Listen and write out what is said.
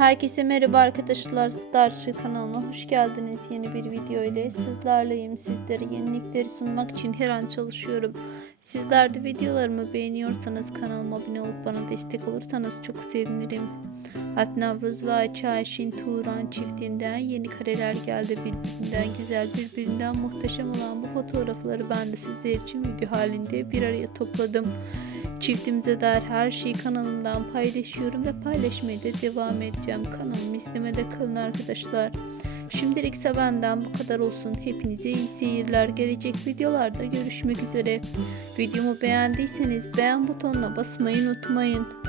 Herkese merhaba arkadaşlar. Starçı kanalına hoş geldiniz. Yeni bir video ile sizlerleyim. Sizlere yenilikleri sunmak için her an çalışıyorum. Sizler de videolarımı beğeniyorsanız kanalıma abone olup bana destek olursanız çok sevinirim. Alp Navruz ve Ayça Ayşin Turan çiftinden yeni kareler geldi. Birbirinden güzel, birbirinden muhteşem olan bu fotoğrafları ben de sizler için video halinde bir araya topladım. Çiftimize dair her şeyi kanalımdan paylaşıyorum ve paylaşmaya da devam edeceğim. Kanalımı izlemede kalın arkadaşlar. Şimdilikse benden bu kadar olsun. Hepinize iyi seyirler. Gelecek videolarda görüşmek üzere. Videomu beğendiyseniz beğen butonuna basmayı unutmayın.